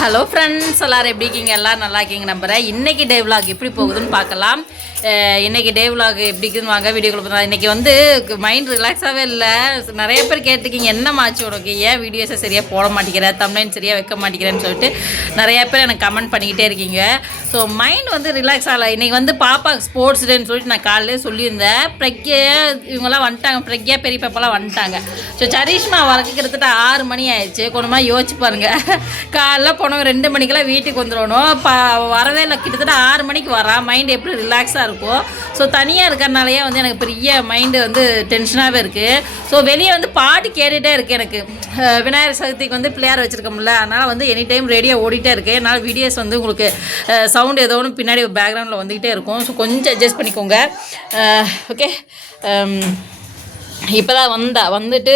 Hello friends எல்லாரும் எப்படி இருக்கீங்க? எல்லோரும் நல்லா இருக்கீங்க நம்புறேன். இன்னைக்கு டே விலாக் எப்படி போகுதுன்னு பார்க்கலாம். இன்றைக்கி இன்னைக்கு டே விலாக் எப்படி இருக்குதுன்னு வாங்க வீடியோ கொடுப்போம் இன்னைக்கு வந்து மைண்ட் ரிலாக்ஸாகவே இல்லை. நிறைய பேர் கேட்டிருக்கீங்க என்ன மாச்சு உனக்கு? ஏன் வீடியோஸை சரியாக போட மாட்டேங்கிற தமிழ்லைன் சரியாக வைக்க மாட்டேங்கிறேன்னு சொல்லிட்டு நிறைய பேர் எனக்கு கமெண்ட் பண்ணிக்கிட்டே இருக்கீங்க. ஸோ மைண்ட் வந்து ரிலாக்ஸ் ஆகலை. இன்றைக்கி வந்து பாப்பா ஸ்போர்ட்ஸ் டேன்னு சொல்லிட்டு நான் காலையிலே சொல்லியிருந்தேன். பிரக்யா இவங்கெல்லாம் வந்துட்டாங்க. பிரக்யா பெரிய பாப்பாலாம் வந்துட்டாங்க. ஸோ சரிஷ்மா வரக்கு கிட்டத்தட்ட ஆறு மணி ஆயிடுச்சு. கொஞ்சமாக யோசிச்சு பாருங்கள் காலைல போனவங்க ரெண்டு மணிக்கெல்லாம் வீட்டுக்கு வந்துடணும். ப வரவே இல்லை. கிட்டத்தட்ட ஆறு மணிக்கு வரா. மைண்ட் எப்படி ரிலாக்ஸாக இருக்கும் ஸோ தனியாக இருக்கிறனாலேயே வந்து எனக்கு பெரிய மைண்டு வந்து டென்ஷனாகவே இருக்குது ஸோ வெளியே வந்து பாட்டு கேட்டுகிட்டே இருக்குது எனக்கு. விநாயகர் சதுர்த்திக்கு வந்து பிள்ளையார் வச்சுருக்கோம்ல. அதனால் வந்து எனி டைம் ரேடியோ ஓடிட்டே இருக்கேன் என்னால் வீடியோஸ் வந்து உங்களுக்கு சவுண்ட் ஏதோ ஒன்று பின்னாடி பேக்ரவுண்டில் வந்துக்கிட்டே இருக்கும். ஸோ கொஞ்சம் அட்ஜஸ்ட் பண்ணிக்கோங்க. Uh, ஓகே um, இப்போ தான் வந்தா வந்துட்டு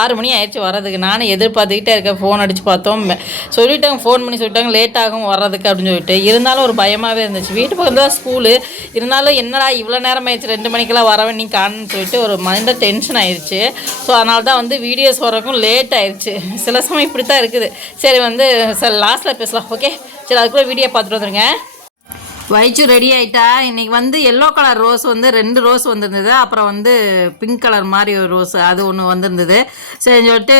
ஆறு மணி ஆயிடுச்சு வர்றதுக்கு. நானும் எதிர்பார்த்துக்கிட்டே இருக்கேன் ஃபோன் அடித்து பார்த்தோம். சொல்லிட்டாங்க ஃபோன் பண்ணி சொல்லிட்டாங்க லேட் ஆகும் வர்றதுக்கு அப்படின்னு சொல்லிட்டு. இருந்தாலும் ஒரு பயமாகவே இருந்துச்சு. வீட்டு பக்கம் தான் ஸ்கூலு இருந்தாலும் என்னடா இவ்வளோ நேரம் ஆயிடுச்சு ரெண்டு மணிக்கெல்லாம் வரவே நீ காணுன்னு சொல்லிட்டு ஒரு மைண்ட் டென்ஷன் ஆயிடுச்சு. ஸோ அதனால தான் வந்து வீடியோஸ் வரக்கும் லேட் ஆயிடுச்சு. சில சமயம் இப்படி தான் இருக்குது. சரி வந்து சார் லாஸ்ட்டில் பேசலாம். ஓகே சரி அதுக்குள்ளே வீடியோ பார்த்துட்டு வந்துருங்க. வயிற்று ரெடி ஆயிட்டா? இன்னைக்கு வந்து எல்லோ கலர் ரோஸ் வந்து ரெண்டு ரோஸ் வந்திருந்தது. அப்புறம் வந்து பிங்க் கலர் மாதிரி ஒரு ரோஸ் அது ஒன்று வந்திருந்தது. சரி சொல்லிட்டு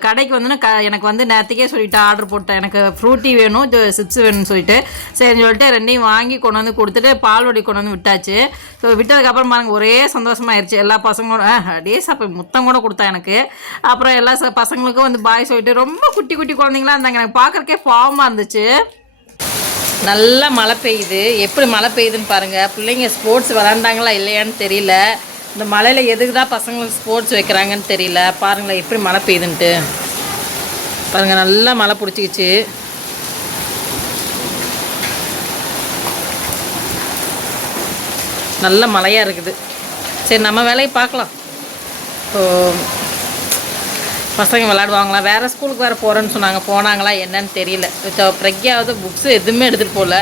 கடைக்கு வந்து க எனக்கு வந்து நேற்றுக்கே சொல்லிட்டு ஆர்டர் போட்டேன். எனக்கு ஃப்ரூட்டி வேணும் சிப்ஸ் வேணும்னு சொல்லிட்டு. சரி சொல்லிட்டு ரெண்டையும் வாங்கி கொண்டு வந்து கொடுத்துட்டு பால்வடி கொண்டு வந்து விட்டாச்சு. ஸோ விட்டதுக்கப்புறம் பாருங்க ஒரே சந்தோஷமாயிருச்சு. எல்லா பசங்களும் "ஆ, அப்படியே முத்தம் கூட கொடுத்தா எனக்கு. அப்புறம் எல்லா ச- பசங்களுக்கும் வந்து பாய் சொல்லிட்டு ரொம்ப குட்டி குட்டி குழந்தைங்களா இருந்தாங்க. எனக்கு பார்க்குறக்கே ஃபார்மாக இருந்துச்சு. நல்லா மழை பெய்யுது. எப்படி மழை பெய்யுதுன்னு பாருங்கள் பிள்ளைங்க ஸ்போர்ட்ஸ் விளாண்டாங்களா இல்லையான்னு தெரியல. இந்த மழையில் எதுக்கு தான் பசங்களுக்கு ஸ்போர்ட்ஸ் வைக்கிறாங்கன்னு தெரியல. பாருங்களேன் எப்படி மழை பெய்யுதுன்ட்டு. பாருங்கள் நல்லா மழை பிடிச்சிக்கிச்சு. நல்ல மழையாக இருக்குது. சரி நம்ம வேலையை பார்க்கலாம். இப்போது பசங்க விளாடுவாங்களா? வேறு ஸ்கூலுக்கு வேறு போகிறேன்னு சொன்னாங்க. போனாங்களா என்னன்னு தெரியல. பிரக்யாவது புக்ஸு எதுவுமே எடுத்துகிட்டு போகல.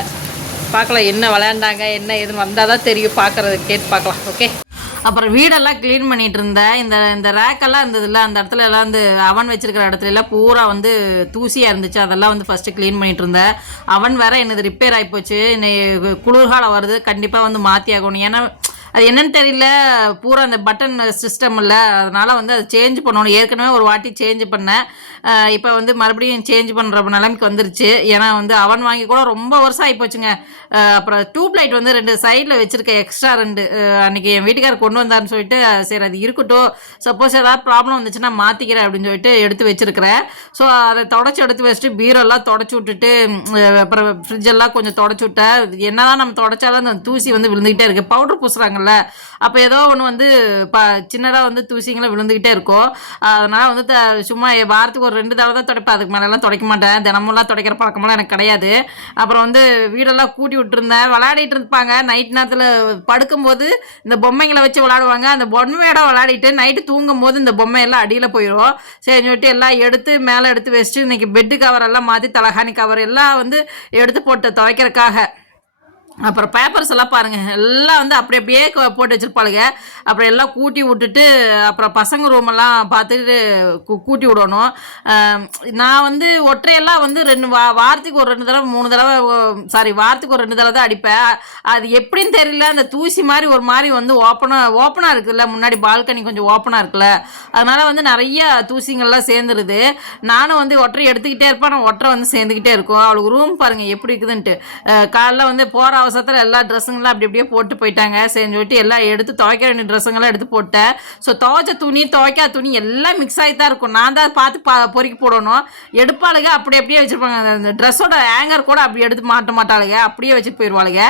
பார்க்கலாம் என்ன விளையாண்டாங்க என்ன எதுன்னு வந்தால் தான் தெரியும். பார்க்குறது கேட்டு பார்க்கலாம். ஓகே அப்புறம் வீடெல்லாம் க்ளீன் பண்ணிகிட்டு இருந்தேன். இந்த இந்த ரேக்கெல்லாம் இருந்ததுல்ல அந்த இடத்துல எல்லாம் வந்து அவன் வச்சிருக்கிற இடத்துல எல்லாம் பூரா வந்து தூசியாக இருந்துச்சு. அதெல்லாம் வந்து ஃபஸ்ட்டு க்ளீன் பண்ணிகிட்டு இருந்தேன். அவன் வேற என்னது ரிப்பேர் ஆகிப்போச்சு இன்னைக்கு குளிர்காலம் வருது. கண்டிப்பாக வந்து மாற்றி ஆகணும். ஏன்னா அது என்னன்னு தெரியல. பூரா அந்த பட்டன் சிஸ்டம் இல்லை அதனால வந்து அதை சேஞ்ச் பண்ணணும். ஏற்கனவே ஒரு வாட்டி சேஞ்ச் பண்ணேன். இப்போ வந்து மறுபடியும் சேஞ்ச் பண்ணுற நிலைமைக்கு வந்துருச்சு. ஏன்னா வந்து அவன் வாங்கி கூட ரொம்ப வருஷம் ஆகி போச்சுங்க அப்புறம் டியூப் லைட் வந்து ரெண்டு சைடில் வச்சுருக்கேன் எக்ஸ்ட்ரா ரெண்டு அன்றைக்கி என் வீட்டுக்காரர் கொண்டு வந்தாருன்னு சொல்லிட்டு சரி அது இருக்கட்டும். சப்போஸ் ஏதாவது ப்ராப்ளம் வந்துச்சுன்னா மாற்றிக்கிறேன் அப்படின்னு சொல்லிட்டு எடுத்து வச்சுருக்கிறேன். ஸோ அதை தொடச்சி எடுத்து வச்சுட்டு பீரோலாம் தொடச்சி விட்டுட்டு அப்புறம் ஃப்ரிட்ஜெல்லாம் கொஞ்சம் தொடச்சி விட்டேன் என்னதான் நம்ம தொடச்சாலும் அந்த தூசி வந்து விழுந்துக்கிட்டே இருக்குது பவுடர் பூசுகிறாங்கல்ல அப்போ ஏதோ ஒன்று வந்து ப சின்னதாக வந்து தூசிங்களாம் விழுந்துக்கிட்டே இருக்கும். அதனால் வந்து த- சும்மா வாரத்துக்கு ஒரு ரெண்டு தடவை தான் துடைப்பேன். அதுக்கு மேலெல்லாம் துடைக்க மாட்டேன். தினமும்லாம் துடைக்கிற பழக்கமெல்லாம் எனக்கு கிடையாது. அப்புறம் வந்து வீடெல்லாம் கூட்டி விட்டுருந்தேன். விளையாடிட்டு இருப்பாங்க. நைட் நேரத்தில் படுக்கும்போது இந்த பொம்மைங்களை வச்சு விளையாடுவாங்க. அந்த பொம்மையோட விளையாடிட்டு நைட்டு தூங்கும் போது இந்த பொம்மை எல்லாம் அடியில் போயிடும் சரி சொல்லிட்டு எல்லாம் எடுத்து மேலே எடுத்து வச்சுட்டு இன்னைக்கு பெட்டு கவர் எல்லாம் மாற்றி தலகாணி கவர் எல்லாம் வந்து எடுத்து போட்டு துவைக்கிறதுக்காக. அப்புறம் பேப்பர்ஸ் எல்லாம் பாருங்க. எல்லாம் வந்து அப்படி அப்படியே போட்டு வச்சிருப்பாளுங்க அப்புறம் எல்லாம் கூட்டி விட்டுட்டு அப்புறம் பசங்க ரூம் எல்லாம் பார்த்துட்டு கூ- கூட்டி விடணும். நான் வந்து ஒற்றையெல்லாம் வந்து ரெண்டு வா வாரத்துக்கு ஒரு ரெண்டு தடவை மூணு தடவை சாரி வாரத்துக்கு ஒரு ரெண்டு தடவை தான் அடிப்பேன். அது எப்படின்னு தெரியல. அந்த தூசி மாதிரி ஒரு மாதிரி வந்து ஓப்பனாக ஓப்பனாக இருக்குல்ல. முன்னாடி பால்கனி கொஞ்சம் ஓப்பனாக இருக்குல்ல. அதனால வந்து நிறைய தூசிங்கள்லாம் சேர்ந்துருது. நானும் வந்து ஒற்றை எடுத்துக்கிட்டே இருப்பேன். ஒற்றை வந்து சேர்ந்துக்கிட்டே இருக்கும். அவளுக்கு ரூம் பாருங்கள் எப்படி இருக்குதுன்ட்டு. காலைல வந்து போகிற அவசரத்தில் எல்லா ட்ரெஸ்ஸுங்களாம் அப்படி அப்படியே போட்டு போயிட்டாங்க. சரின்னு சொல்லிட்டு எல்லாம் எடுத்து துவைக்க வேண்டிய ட்ரெஸ்ஸுங்கெல்லாம் எடுத்து போட்டேன். ஸோ துவைச்ச துணி துவைக்கா துணி எல்லாம் மிக்ஸ் ஆகி தான் இருக்கும். நான் தான் பார்த்து பா பொறுக்கி போடணும். எடுப்பாளுங்க அப்படி அப்படியே வச்சுருப்பாங்க. அந்த ட்ரெஸ்ஸோட ஹேங்கர் கூட அப்படி எடுத்து மாட்ட மாட்டாளுங்க அப்படியே வச்சுட்டு போயிடுவாளுங்க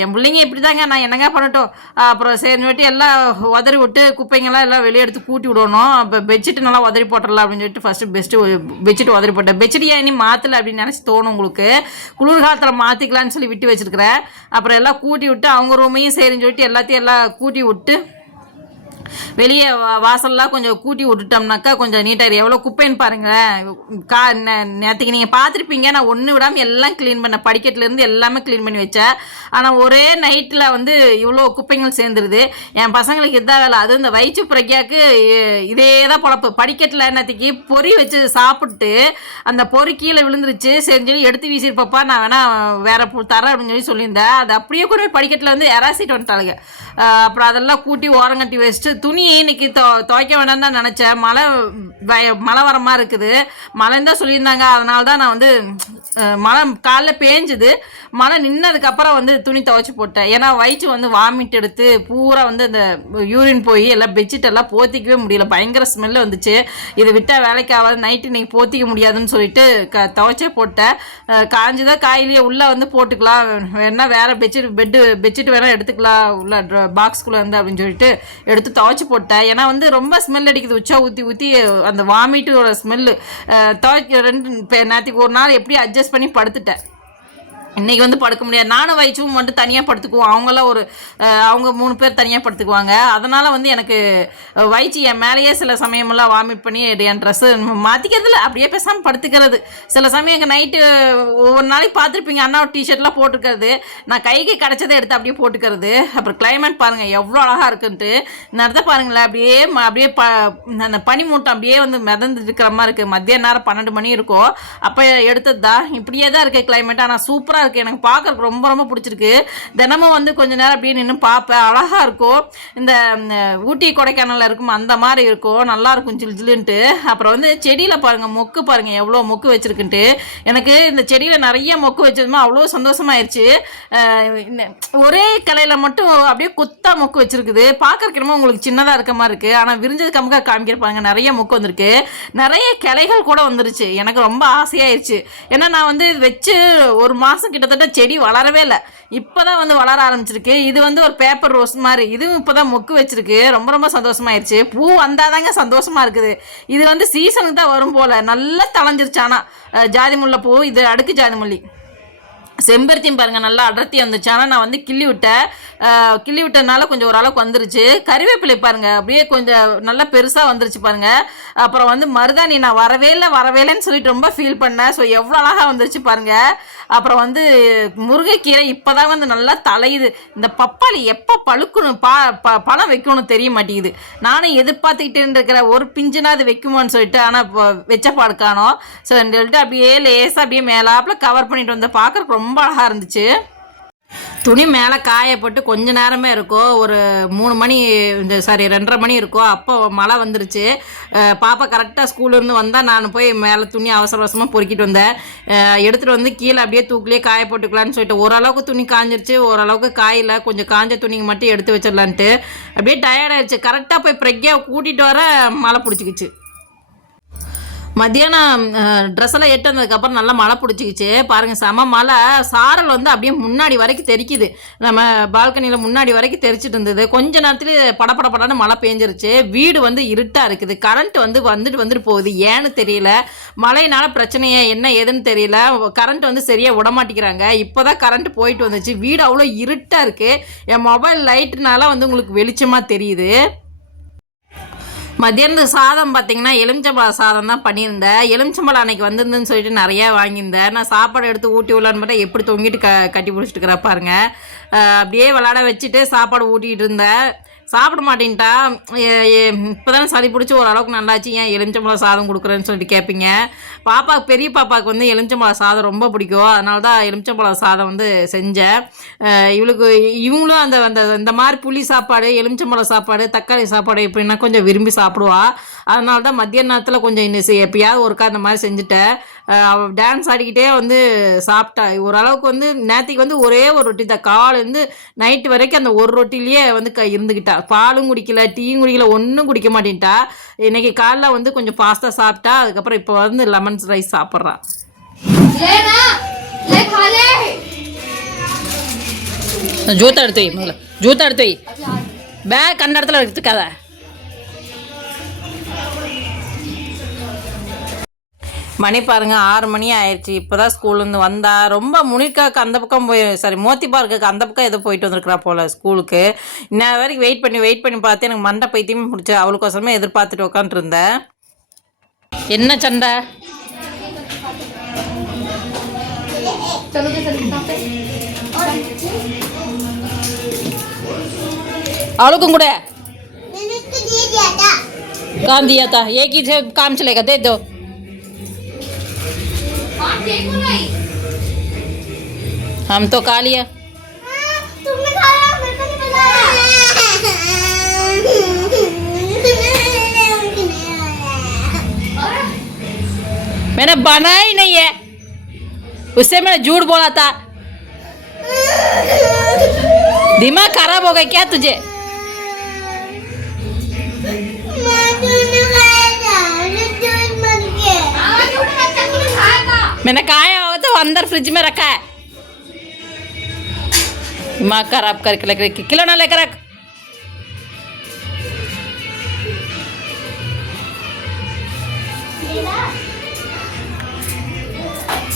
என் பிள்ளைங்க இப்படி தாங்க நான் என்னங்க பண்ணட்டும்? அப்புறம் சரின்னு சொல்லிட்டு எல்லாம் உதறி விட்டு குப்பைங்கெல்லாம் எல்லாம் வெளியே எடுத்து கூட்டி விடணும். இப்போ பெட்ஷீட் நல்லா உதறி போட்டுடலாம் அப்படின்னு சொல்லிட்டு ஃபஸ்ட்டு பெஸ்ட்டு பெட்ஷீட் உதறி போட்டேன். பெட்ஷீட் ஏன் இனி மாற்றலை அப்படின்னு நினச்சி தோணும் உங்களுக்கு. குளிர்காலத்தில் மாற்றிக்கலான்னு சொல்லி விட்டு வச்சிருக்கிறேன். அப்புறம் எல்லாம் கூட்டி விட்டு அவங்க ரூமையும் சரின்னு சொல்லிட்டு எல்லாத்தையும் எல்லாம் கூட்டி விட்டு வெளியே வா- வாசல்லாம் கொஞ்சம் கூட்டி விட்டுட்டோம்னாக்கா கொஞ்சம் நீட்டாக எவ்வளோ குப்பைன்னு பாருங்களேன். கா நேற்றுக்கு நீங்கள் பார்த்துருப்பீங்க. நான் ஒன்று விடாமல் எல்லாம் க்ளீன் பண்ணேன் படிக்கட்டுலேருந்து எல்லாமே க்ளீன் பண்ணி வச்சேன். ஆனால் ஒரே நைட்டில் வந்து இவ்வளோ குப்பைகள் சேர்ந்துருது. என் பசங்களுக்கு இதான் வேலை. அதுவும் இந்த வயிற்று பிரக்யாவுக்கு இதே தான் பொழப்பு. படிக்கட்டில் என்னத்துக்கு? பொறி வச்சு சாப்பிட்டு அந்த பொறி கீழே விழுந்துருச்சு. செஞ்சு சொல்லி எடுத்து வீசியிருப்பப்பா நான் வேணால் வேற தரேன் அப்படின்னு சொல்லி சொல்லியிருந்தேன் அது அப்படியே கூட படிக்கட்டில் வந்து எராசிட்டு வந்துட்டாளுங்க. அப்புறம் அதெல்லாம் கூட்டி ஓரங்கட்டி வச்சுட்டு துணி இன்னைக்கு தொ துவைக்க வேண்டாம்னு தான் நினச்சேன். மழை வய மழை வர மாதிரி இருக்குது. மழைன்னு தான் சொல்லியிருந்தாங்க. அதனால தான் நான் வந்து மழை காலைல பேஞ்சுது. மழை நின்னதுக்கப்புறம் வந்து துணி துவைச்சி போட்டேன். ஏன்னா வயிற்று வந்து வாமிட் எடுத்து பூரா வந்து அந்த யூரின் போய் எல்லாம் பெட்ஷீட் எல்லாம் போத்திக்கவே முடியல. பயங்கர ஸ்மெல் வந்துச்சு. இதை விட்டால் வேலைக்கு ஆகாது. நைட்டு இன்னைக்கு போத்திக்க முடியாதுன்னு சொல்லிட்டு க துவைச்சே போட்டேன். காஞ்சுதான் காயிலேயே உள்ளே வந்து போட்டுக்கலாம். வேணா வேற பெட்ஷீட் பெட்டு பெட்ஷீட் வேணால் எடுத்துக்கலாம். உள்ள பாக்ஸ்குள்ளே இருந்து அப்படின்னு சொல்லிட்டு எடுத்து துவைச்சி போட்டேன். ஏன்னா வந்து ரொம்ப ஸ்மெல் அடிக்குது. உச்சா ஊற்றி ஊற்றி அந்த வாமிட்டோட ஸ்மெல்லு துவைக்க ரெண்டு இப்போ நேற்றுக்கு ஒரு நாள் எப்படி அட்ஜஸ்ட் பண்ணி படுத்துட்டேன். இன்னைக்கு வந்து படுக்க முடியாது. நானும் வயிற்றும் மட்டும் தனியாக படுத்துக்குவோம். அவங்களாம் ஒரு அவங்க மூணு பேர் தனியாக படுத்துக்குவாங்க. அதனால் வந்து எனக்கு வயிற்று என் மேலேயே சில சமயமெல்லாம் வாமிட் பண்ணி என் ட்ரெஸ்ஸு மாற்றிக்கிறதுல அப்படியே பேசாமல் படுத்துக்கிறது. சில சமயம் எங்கள் நைட்டு ஒவ்வொரு நாளைக்கு பார்த்துருப்பீங்க. அண்ணா டிஷர்ட்லாம் போட்டுக்கிறது நான் கைக்கு கிடச்சதை எடுத்து அப்படியே போட்டுக்கிறது. அப்புறம் கிளைமேட் பாருங்கள் எவ்வளோ அழகாக இருக்குன்ட்டு. இந்த இடத்த பாருங்களேன். அப்படியே அப்படியே ப அந்த பனி மூட்டம் அப்படியே வந்து மிதந்து இருக்கிற மாதிரி இருக்குது மத்திய நேரம் பன்னெண்டு மணி இருக்கும். அப்போ எடுத்தது? தான் இப்படியே தான் இருக்குது கிளைமேட் ஆனால் சூப்பராக இருக்குது எனக்கு பார்க்குறக்கு ரொம்ப ரொம்ப பிடிச்சிருக்கு. தினமும் வந்து கொஞ்ச நேரம் அப்படியே நின்று பார்ப்பேன். அழகாக இருக்கும். இந்த ஊட்டி கொடைக்கானலில் இருக்கும். அந்த மாதிரி இருக்கும். நல்லா இருக்கும் ஜில் ஜில்லுன்ட்டு. அப்புறம் வந்து செடியில் பாருங்கள் மொக்கு பாருங்கள் எவ்வளோ மொக்கு வச்சுருக்குன்ட்டு. எனக்கு இந்த செடியில் நிறைய மொக்கு வச்சதுமா அவ்வளோ சந்தோஷமாயிருச்சு. ஒரே கலையில் மட்டும் அப்படியே கொத்தா மொக்கு வச்சிருக்குது. பார்க்கறதுக்கு என்னமோ உங்களுக்கு சின்னதாக இருக்க மாதிரி இருக்குது ஆனால் விரிஞ்சது கம்முக காமிக்கிறப்பாங்க நிறைய மொக்கு வந்திருக்கு. நிறைய கிளைகள் கூட வந்துருச்சு. எனக்கு ரொம்ப ஆசையாயிருச்சு. ஏன்னா நான் வந்து வச்சு ஒரு மாதம் கிட்டத்தட்ட செடி வளரவே இல்லை. இப்போ தான் வந்து வளர ஆரம்பிச்சிருக்கு. இது வந்து ஒரு பேப்பர் ரோஸ் மாதிரி. இதுவும் இப்போ தான் மொக்கு வச்சிருக்கு. ரொம்ப ரொம்ப சந்தோஷமாயிருச்சு. பூ வந்தாதாங்க சந்தோஷமா இருக்குது. இது வந்து சீசனுக்கு தான் வரும் போல். நல்லா தளைஞ்சிருச்சு ஆனால் ஜாதி முல்லை பூ இது அடுக்கு ஜாதி மல்லி செம்பருத்தியும் பாருங்கள் நல்லா அடர்த்தி வந்துச்சு ஆனால் நான் வந்து கிள்ளி விட்டேன். கிள்ளி விட்டதுனால கொஞ்சம் ஓரளவுக்கு வந்துருச்சு. கறிவேப்பிலை பாருங்க அப்படியே கொஞ்சம் நல்லா பெருசாக வந்துருச்சு பாருங்க. அப்புறம் வந்து மருதாணி நான் வரவே இல்லை வரவே இல்லைன்னு சொல்லிட்டு ரொம்ப ஃபீல் பண்ணேன். ஸோ எவ்வளோ அழகாக வந்துருச்சு பாருங்க. அப்புறம் வந்து முருங்கைக்கீரை இப்போதான் வந்து நல்லா தலையுது. இந்த பப்பாளி எப்போ பழுக்கணும்? பா ப பழம் வைக்கணும் தெரிய மாட்டேங்குது. நானும் எதிர்பார்த்துக்கிட்டே இருக்கிற ஒரு பிஞ்சுனாது வைக்குமோன்னு சொல்லிட்டு ஆனால் இப்போ வச்ச பாடு காணோம். ஸோ சொல்லிட்டு அப்படியே லேசாக அப்படியே மேலாப்பில் கவர் பண்ணிட்டு வந்த பார்க்குறக்கு ரொம்ப அழகாக இருந்துச்சு. துணி மேலே காய போட்டு கொஞ்ச நேரமே இருக்கும் ஒரு மூணு மணி இந்த சாரி ரெண்டரை மணி இருக்கும் அப்போ மழை வந்துருச்சு. பாப்பா கரெக்டாக ஸ்கூல்லேருந்து வந்தால் நான் போய் மேலே துணி அவசர அவசரமாக பொறுக்கிட்டு வந்தேன். எடுத்துகிட்டு வந்து கீழே அப்படியே தூக்கிலே காய போட்டுக்கலான்னு சொல்லிட்டு ஓரளவுக்கு துணி காஞ்சிருச்சு ஓரளவுக்கு காயில் கொஞ்சம் காஞ்ச துணிங்க மட்டும் எடுத்து வச்சிடலான்ட்டு. அப்படியே டயர்டாயிடுச்சு கரெக்டாக போய் பிரக்யா கூட்டிகிட்டு வர மழை பிடிச்சிக்கிச்சு. மத்தியானம் ட்ரெஸ் எல்லாம் எட்டு வந்ததுக்கப்புறம் நல்லா மழை பிடிச்சிக்கிச்சு. பாருங்க செம மழை. சாரல் வந்து அப்படியே முன்னாடி வரைக்கும் தெரிக்குது. நம்ம பால்கனியில் முன்னாடி வரைக்கும் தெரிச்சிட்டு இருந்தது. கொஞ்ச நேரத்தில் படபட படன்னு மழை பெஞ்சிருச்சு. வீடு வந்து இருட்டாக இருக்குது. கரண்ட் வந்து வந்துட்டு வந்துட்டு போகுது. ஏன்னு தெரியல. மழையினால பிரச்சனையே என்ன ஏதுன்னு தெரியல. கரண்ட் வந்து சரியாக விட மாட்டேங்கிறாங்க இப்போ தான் கரண்ட் போயிட்டு வந்துச்சு. வீடு அவ்வளோ இருட்டாக இருக்குது என் மொபைல் லைட்டுனால வந்து உங்களுக்கு வெளிச்சமாக தெரியுது. மதியானது சாதம் பார்த்தீங்கன்னா எலுமிச்சம்பழம் சாதம் தான் பண்ணியிருந்தேன். எலுமிச்சம்பழம் அன்னைக்கு வந்திருந்துன்னு சொல்லிட்டு நிறையா வாங்கியிருந்தேன். நான் சாப்பாடு எடுத்து ஊட்டி விடலான்னு பார்த்தா எப்படி தொங்கிட்டு க கட்டி பிடிச்சிட்டு இருக்கிறா பாருங்க. அப்படியே விளாட வச்சுட்டு சாப்பாடு ஊட்டிகிட்டு இருந்தேன். சாப்பிட மாட்டேன்ட்டா. இப்போ தானே சளி பிடிச்சி ஓரளவுக்கு நல்லாச்சு. ஏன் எலுமிச்சம்பழம் சாதம் கொடுக்குறேன்னு சொல்லிட்டு கேட்பீங்க பாப்பாவுக்கு பெரிய பாப்பாவுக்கு வந்து எலுமிச்சம்பழம் சாதம் ரொம்ப பிடிக்கும். அதனால தான் எலுமிச்சம்பழம் சாதம் வந்து செஞ்சேன். இவளுக்கு இவங்களும் அந்த அந்த இந்த மாதிரி புளி சாப்பாடு எலுமிச்சம்பழம் சாப்பாடு தக்காளி சாப்பாடு எப்படின்னா கொஞ்சம் விரும்பி சாப்பிடுவா. அதனால தான் மத்திய நேரத்தில் கொஞ்சம் இன்னும் எப்பயாவது ஒருக்கா அந்த மாதிரி செஞ்சுட்டேன். டான்ஸ் ஆடிக்கிட்டே வந்து சாப்பிட்டா. ஓரளவுக்கு வந்து நேத்திக்கு வந்து ஒரே ஒரு ரொட்டி தான். காலேருந்து நைட்டு வரைக்கும் அந்த ஒரு ரொட்டிலேயே வந்து க இருந்துக்கிட்டா பாலும் குடிக்கல டீயும் குடிக்கல ஒன்றும் குடிக்க மாட்டேன்ட்டா. இன்னைக்கு காலைல வந்து கொஞ்சம் பாஸ்தா சாப்பிட்டா அதுக்கப்புறம் இப்போ வந்து லெமன் ரைஸ் சாப்பிட்றா. ஜூத்தா எடுத்து முதல்ல. ஜூத்தா எடுத்து பேக் அந்த இடத்துல எடுத்துக்காத மணி பாருங்க ஆறு மணி ஆயிடுச்சு இப்போதான் ஸ்கூல்லேருந்து வந்தா ரொம்ப முனிக்காக்கு அந்த பக்கம் போய் சாரி மோத்தி பார்க்குக்கு அந்த பக்கம் ஏதோ போயிட்டு வந்திருக்கிறா போல ஸ்கூலுக்கு இன்ன வரைக்கும் வெயிட் பண்ணி வெயிட் பண்ணி பார்த்து எனக்கு மண்டை பைத்தியமே முடிச்சு அவளுக்கோசரமே எதிர்பார்த்துட்டு உட்காந்துருந்தேன் என்ன சண்டை चलो तो चलो यहाँ पे और அவளுக்கும் கூட मैंने उसको दिए दिया था काम दिया था एक ही से काम चलेगा दे दो हाँ देखो नहीं हम तो खा लिया। मैंने बनाया ही नहीं है। उससे मैंने झूठ बोला था। दिमाग खराब हो गया क्या तुझे? मैंने खाया हुआ तो अंदर फ्रिज में रखा है। दिमाग खराब करके लेकर खिलौना लेकर रख।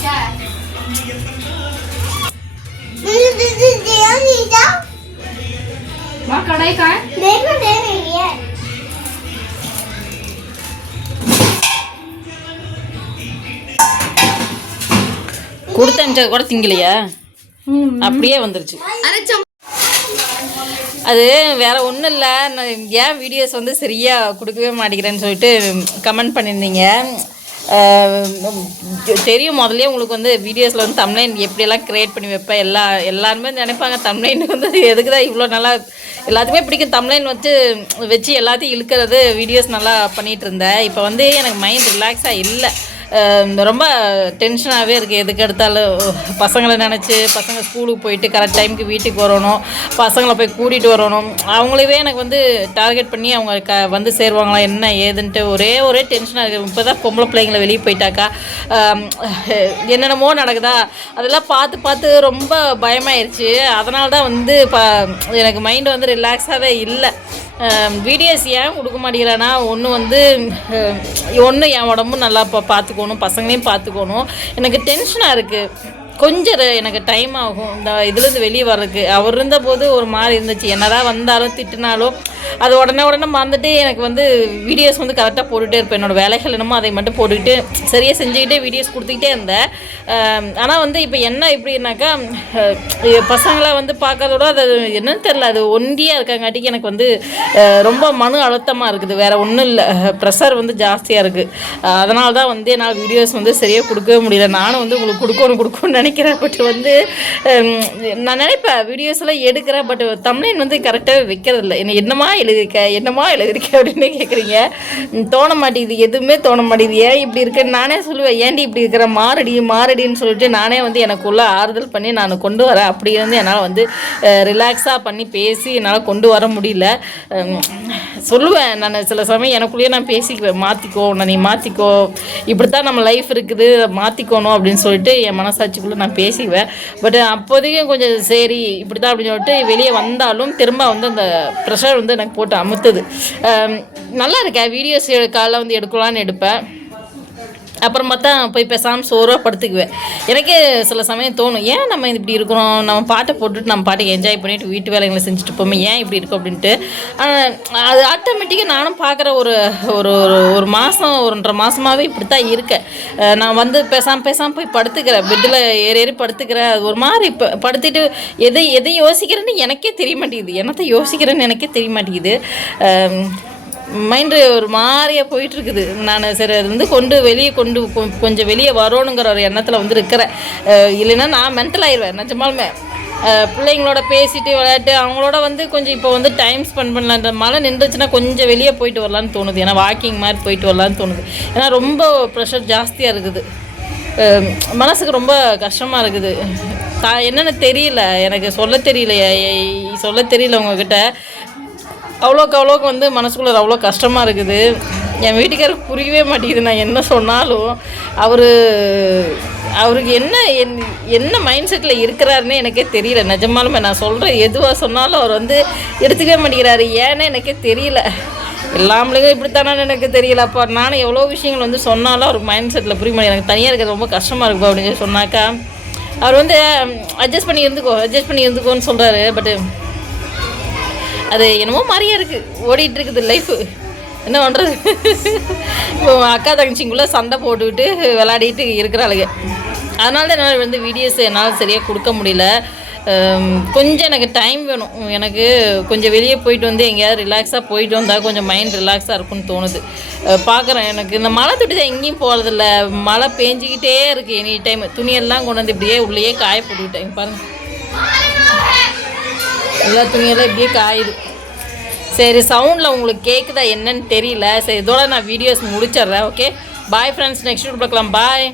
क्या कढ़ाई का है? देखो दे रही है। கொடுத்து அமிச்சது கூட திங்கலையா? அப்படியே வந்துருச்சு. அது வேற ஒன்றும் இல்லை. நான் ஏன் வீடியோஸ் வந்து சரியாக கொடுக்கவே மாட்டேங்கிறேன்னு சொல்லிட்டு கமெண்ட் பண்ணியிருந்தீங்க. தெரியும் முதல்ல உங்களுக்கு வந்து வீடியோஸில் வந்து தமிழ்லைன் எப்படியெல்லாம் க்ரியேட் பண்ணி வைப்பேன். எல்லா எல்லாருமே நினைப்பாங்க தமிழ்லைன் வந்து எதுக்கு தான் இவ்வளோ நல்லா எல்லாத்துக்குமே பிடிக்கும். தமிழ்லைன் வச்சு வச்சு எல்லாத்தையும் இழுக்கிறது வீடியோஸ் நல்லா பண்ணிகிட்டு இருந்தேன். இப்போ வந்து எனக்கு மைண்ட் ரிலாக்ஸாக இல்லை. ரொம்ப டென்ஷனாகவே இருக்குது எதுக்கு எடுத்தாலும் பசங்களை நினச்சி பசங்க ஸ்கூலுக்கு போயிட்டு கரெக்ட் டைமுக்கு வீட்டுக்கு வரணும் பசங்களை போய் கூட்டிகிட்டு வரணும். அவங்களவே எனக்கு வந்து டார்கெட் பண்ணி அவங்க க வந்து சேருவாங்களா என்ன ஏதுன்ட்டு ஒரே ஒரே டென்ஷனாக இருக்குது இப்போ தான் பொம்பளை பிள்ளைங்களை வெளியே போயிட்டாக்கா. என்னென்னமோ நடக்குதா? அதெல்லாம் பார்த்து பார்த்து ரொம்ப பயமாயிருச்சு. அதனால தான் வந்து ப எனக்கு மைண்டு வந்து ரிலாக்ஸாகவே இல்லை. வீடியோஸ் ஏன் கொடுக்க மாட்டேங்கிறேன்னா ஒன்று வந்து ஒன்று என் உடம்பும் நல்லா பா பார்த்துக்கணும் பசங்களையும் பார்த்துக்கணும் எனக்கு டென்ஷனாக இருக்குது கொஞ்சம் ர- எனக்கு டைம் ஆகும். இந்த இதுலேருந்து வெளியே வர்றதுக்கு. அவர் இருந்தபோது ஒரு மாதிரி இருந்துச்சு. என்னதான் வந்தாலும் திட்டினாலும் அது உடனே உடனே மறந்துட்டு எனக்கு வந்து வீடியோஸ் வந்து கரெக்டாக போட்டுகிட்டே இருப்பேன். என்னோடய வேலைகள் என்னமோ அதை மட்டும் போட்டுக்கிட்டு சரியாக செஞ்சுக்கிட்டே வீடியோஸ் கொடுத்துக்கிட்டே இருந்தேன். ஆனால் வந்து இப்போ என்ன எப்படின்னாக்கா பசங்களை வந்து பார்க்கறதோட அது என்னன்னு தெரில அது ஒண்டியாக இருக்கங்காட்டிக்கு எனக்கு வந்து ரொம்ப மனு அழுத்தமாக இருக்குது. வேறு ஒன்றும் இல்லை. ப்ரெஷர் வந்து ஜாஸ்தியாக இருக்குது அதனால தான் வந்து என்னால் வீடியோஸ் வந்து சரியாக கொடுக்கவே முடியல. நானும் வந்து உங்களுக்கு கொடுக்கணும் கொடுக்கணும்னு நினைக்கிறேன். பட் வந்து நான் நினைப்பேன் வீடியோஸ்லாம் எடுக்கிறேன். பட் தமிழன் வந்து கரெக்டாக வைக்கிறதில்ல. என்ன என்னமா எழுதியிருக்க என்னமா எழுதியிருக்க அப்படின்னு கேட்குறீங்க தோண மாட்டேங்குது. எதுவுமே தோண மாட்டேங்குது. ஏன் இப்படி இருக்குன்னு நானே சொல்லுவேன். ஏன்டி இப்படி இருக்கிற? மாறடி மாறடின்னு சொல்லிட்டு நானே வந்து எனக்குள்ள ஆறுதல் பண்ணி நான் கொண்டு வரேன். அப்படி இருந்து என்னால் வந்து ரிலாக்ஸாக பண்ணி பேசி என்னால் கொண்டு வர முடியல. சொல்லுவேன். நான் சில சமயம் எனக்குள்ளேயே நான் பேசிக்குவேன். மாற்றிக்கோ நான் நீ மாற்றிக்கோ இப்படி தான் நம்ம லைஃப் இருக்குது. மாற்றிக்கணும் அப்படின்னு சொல்லிட்டு என் மனசாட்சிக்குள்ளே நான் பேசிக்குவேன். பட் அப்போதைக்கு கொஞ்சம் சரி இப்படி தான் அப்படின்னு சொல்லிட்டு வெளியே வந்தாலும் திரும்ப வந்து அந்த ப்ரெஷர் வந்து எனக்கு போட்டு அமுத்துது. நல்லா இருக்கேன் வீடியோஸ் காலைல வந்து எடுக்கலான்னு எடுப்பேன். அப்புறம் பார்த்தா போய் பேசாமல் சோர்வாக படுத்துக்குவேன். எனக்கே சில சமயம் தோணும் ஏன் நம்ம இப்படி இருக்கிறோம்? நம்ம பாட்டை போட்டுட்டு நம்ம பாட்டுக்கு என்ஜாய் பண்ணிட்டு வீட்டு வேலைகளை செஞ்சுட்டு போமே ஏன் இப்படி இருக்கோம்? அப்படின்ட்டு. அது ஆட்டோமேட்டிக்காக நானும் பார்க்குற ஒரு ஒரு ஒரு ஒரு மாதம் ஒன்றரை மாதமாகவே இப்படி தான் இருக்கேன் நான் வந்து பேசாமல் பேசாமல் போய் படுத்துக்கிறேன். பெட்டில் ஏறி ஏறி படுத்துக்கிறேன். அது ஒரு மாதிரி இப்போ படுத்துட்டு எதை எதை யோசிக்கிறேன்னு எனக்கே தெரிய மாட்டேங்குது. என்னத்தை யோசிக்கிறேன்னு எனக்கே தெரிய மாட்டேங்குது. மைண்டு ஒரு மாதிரியே போயிட்டு இருக்குது நான் சரி அது வந்து கொண்டு வெளியே கொண்டு கொஞ்சம் வெளியே வரணுங்கிற ஒரு எண்ணத்தில் வந்து இருக்கிறேன். இல்லைன்னா நான் மென்டல் ஆயிடுவேன் நிஜமாலுமே. பிள்ளைங்களோட பேசிட்டு விளையாட்டு அவங்களோட வந்து கொஞ்சம் இப்போ வந்து டைம் ஸ்பெண்ட் பண்ணலான்ற மழை நின்றுச்சுன்னா கொஞ்சம் வெளியே போயிட்டு வரலான்னு தோணுது. ஏன்னா வாக்கிங் மாதிரி போயிட்டு வரலான்னு தோணுது. ஏன்னா ரொம்ப ப்ரெஷர் ஜாஸ்தியாக இருக்குது. மனசுக்கு ரொம்ப கஷ்டமாக இருக்குது. தா என்னென்னு தெரியல. எனக்கு சொல்ல தெரியல சொல்ல தெரியல உங்ககிட்ட. அவ்வளோக்கு அவ்வளோக்கு வந்து மனசுக்குள்ளே அவ்வளோ கஷ்டமாக இருக்குது. என் வீட்டுக்காருக்கு புரியவே மாட்டேங்குது நான் என்ன சொன்னாலும். அவர் அவருக்கு என்ன என் என்ன மைண்ட் செட்டில் இருக்கிறாருன்னு எனக்கே தெரியல. நிஜமாலுமே நான் சொல்கிறேன் எதுவாக சொன்னாலும் அவர் வந்து எடுத்துக்கவே மாட்டேங்கிறாரு. ஏன்னு எனக்கே தெரியல. எல்லாமளுக்கும் இப்படித்தானே எனக்கு தெரியல. அப்போ நானும் எவ்வளோ விஷயங்கள் வந்து சொன்னாலும் அவர் மைண்ட் செட்டில் புரிய மாட்டேங்க எனக்கு தனியாக இருக்கிறது ரொம்ப கஷ்டமாக இருக்கும் அப்படின்னு சொல்லி சொன்னாக்கா. அவர் வந்து அட்ஜஸ்ட் பண்ணி இருந்துக்கோ அட்ஜஸ்ட் பண்ணி இருந்துக்கோன்னு சொல்கிறாரு பட்டு அது என்னமோ மாதிரியே இருக்குது ஓடிட்டு இருக்குது லைஃபு என்ன பண்ணுறது இப்போ அக்கா தங்கச்சிங்குள்ளே சண்டை போட்டுக்கிட்டு விளையாடிட்டு இருக்கிறாளுங்க. அதனால தான் என்னால் வந்து வீடியோஸ் என்னால் சரியாக கொடுக்க முடியல. கொஞ்சம் எனக்கு டைம் வேணும். எனக்கு கொஞ்சம் வெளியே போயிட்டு வந்து எங்கேயாவது ரிலாக்ஸாக போயிட்டு வந்தால் கொஞ்சம் மைண்ட் ரிலாக்ஸாக இருக்கும்னு தோணுது. பார்க்குறேன் எனக்கு இந்த மழை தொட்டி தான் எங்கேயும் போகிறதில்ல மழை பேஞ்சிக்கிட்டே இருக்குது எனி டைம் துணியெல்லாம் கொண்டு வந்து இப்படியே உள்ளேயே காய போட்டுக்கிட்டேன் பாருங்கள் எல்லா துணியெல்லாம் இப்படியே காயுது. சரி சவுண்டில் உங்களுக்கு கேட்குதா என்னன்னு தெரியல. சரி இதோட நான் வீடியோஸ் முடிச்சிடுறேன் ஓகே பாய் ஃப்ரெண்ட்ஸ் நெக்ஸ்ட் பார்க்கலாம். பாய்